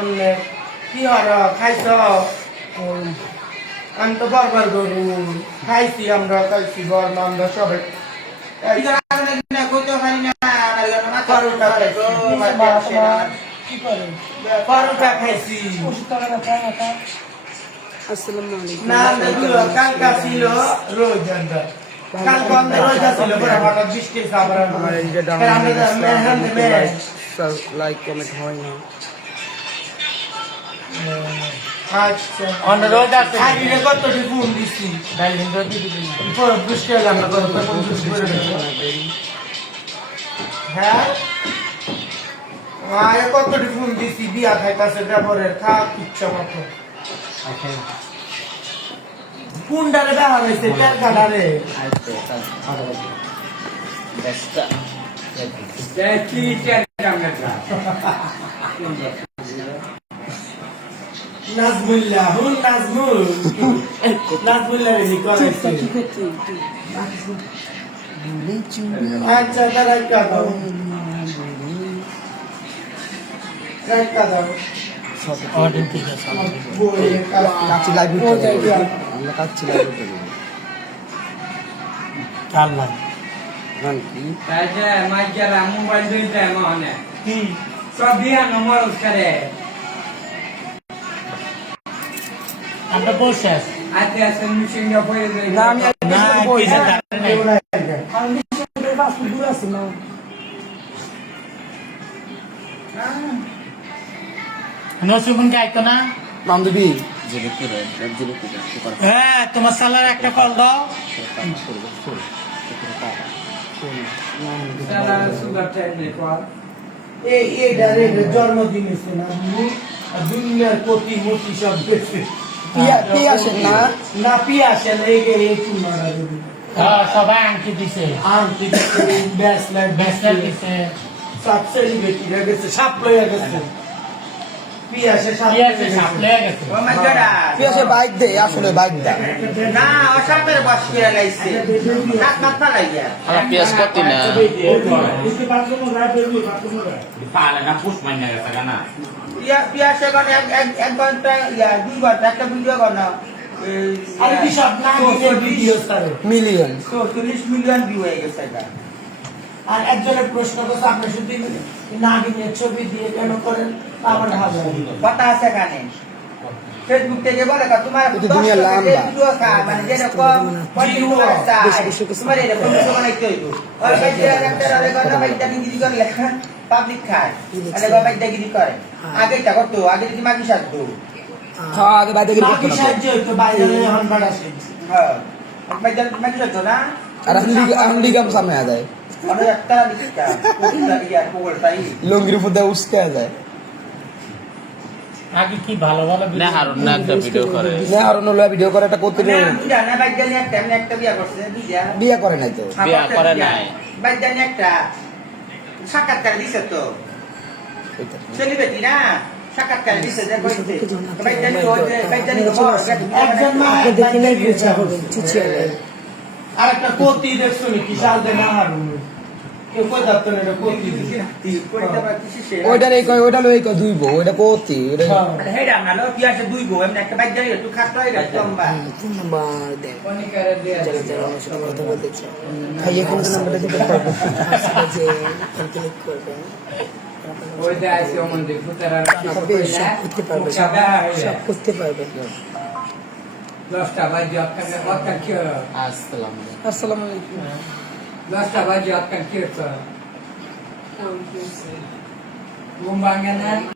এমনি কি হর খাইছ আমি তো বরবার গরু খাইছি আমরা খাইছি গরম আমরা সবাই পরোটা খাইছি না কালকা ছিল রোজা কালকে আমাদের রোজা ছিল হঠাৎ বৃষ্টি লাইক কমেন্ট হয় না আচ্ছা অনুরোধ আছে আগে কতটি ফোন দিছি বৃষ্টি হলে আমরা হ্যাঁ আগে কতটি ফোন দিছি বিয়া খাইতাছে ব্যাপারের খা ইচ্ছা মতো কোনটারে ব্যবহার হয়েছে তেল কাটারে নাজমুল্লাহ হুন নাজমুল নাজমুল্লাহ রে করেছে আচ্ছা তারা কা দাও কা দাও অর্ডার ঠিক আছে কাচ্চি লাইভ করতে আমরা কাচ্চি লাইভ করতে কাল লাইভ রান কি তাইছে মাইজারা মোবাইল দিতে মনে কি সব দিয়া নম্বর করে আমরা বসে আছি আচ্ছা সেমিশন এ পড়ে যাই না আমি কিছু জানি না আমি মিশনের বাস দূর আছে না নসুমন গাইতো না বান্ধবী হ্যাঁ তোমার সালার একটা কল দাও সারা সুগার টাইম কল এই ডাইরেক্ট জন্মদিন হইছে না দুনিয়ার প্রতি মূর্তি সব বেশি পিয়া আসেন না না পিয়া আসেন এই চুনারা দেবি হ্যাঁ সবাই আংটি দিছে আংটি ব্যাসলাইট ব্যাসলেট দিছে সব সেলিব্রিটি হয়ে গেছে সাপ লইয়া গেছে পিয়াসে সাপ পিয়াসে সাপ লয়ে গেছে ও মাইজারা পিয়া সে বাইক দে আসলে বাইক দা না ও সাপের বস করে লাইছে নাক নাক ফালাইয়া আমার পেঁয়াজ কতি না পালে না পুষ মাইনা গেছে না পিয়া সে কোন এক ঘন্টা ইয়া 2 ঘন্টা একটা ভিডিও করনা আরে কি সব না ভিডিও করে মিলিয়ন 40 মিলিয়ন ভিউ হয়ে গেছে এটা আর একজনের প্রশ্ন করছে আপনি শুধু নাগিনের ছবি দিয়ে কেন করেন আমার ভালো লাগে কথা আছে এখানে ফেসবুক থেকে বলে তোমার এটা দুনিয়া লম্বা। ভিডিও খা মানে যেরকম কন্টিনিউ করতে তোমার এরকম ভিডিও বানাইতে হইব আর বাইরে একটা রে কথা বাইটা ইংরেজি করে লেখা পাবলিক খায় আরে বাবা দাগিরি করে আগে এটা করতো আগে কি মাগি সাজতো হ্যাঁ আগে বাইরে গিয়ে বাকি সাহায্য হইতো বাইরে এখন বাড়াছে হ্যাঁ বাইটা মাগি সাজতো না আর আমি লিগাম সামনে আ যায় মানে একটা লিখা কোনটা ইয়া কোলটাই লঙ্গির উপর দিয়ে উস্কে আ যায় আগে কি ভালো ভালো না হারুন না একটা ভিডিও করে না আর অন্য ভিডিও করে একটা করতে না বুঝা না বাইটা নিয়ে একটা বিয়া করছে বুঝা বিয়া করে নাই তো বিয়া করে নাই বাইটা নিয়ে একটা সাক্ষাৎকার দিছে তো সেলিব্রিটি না সাক্ষাৎকার দিছে যে কইছে বাইটা নিয়ে বাইটা নিয়ে একজন মা দেখি নাই বুঝা হবে আর একটা কোতি দেখছো কি সাল দে না হারুন কেউ কই দাঁত না কোতি ওইটা এই কয় ওইটা লই কয় দুইবো ওইটা কোতি ওইটা হেডা না লো পিয়াসে দুই গো এমনি একটা বাইক জানি একটু খাটো হয়ে গেছে লম্বা ফোন নাম্বার দে অনেকেরে দিয়ে যারা যারা আমার সাথে কথা বলতে চায় ভাইয়া কোন নাম্বারটা দিতে পারবো যে ক্লিক করবে ওই যে আইসি ওমন দি ফুতারা সব করতে পারবে 10টা বাজে আপনাকে কথা কি আসসালামু আলাইকুম আসসালামু আলাইকুম 10টা বাজে আপনাকে কি ঘুম ভাঙে না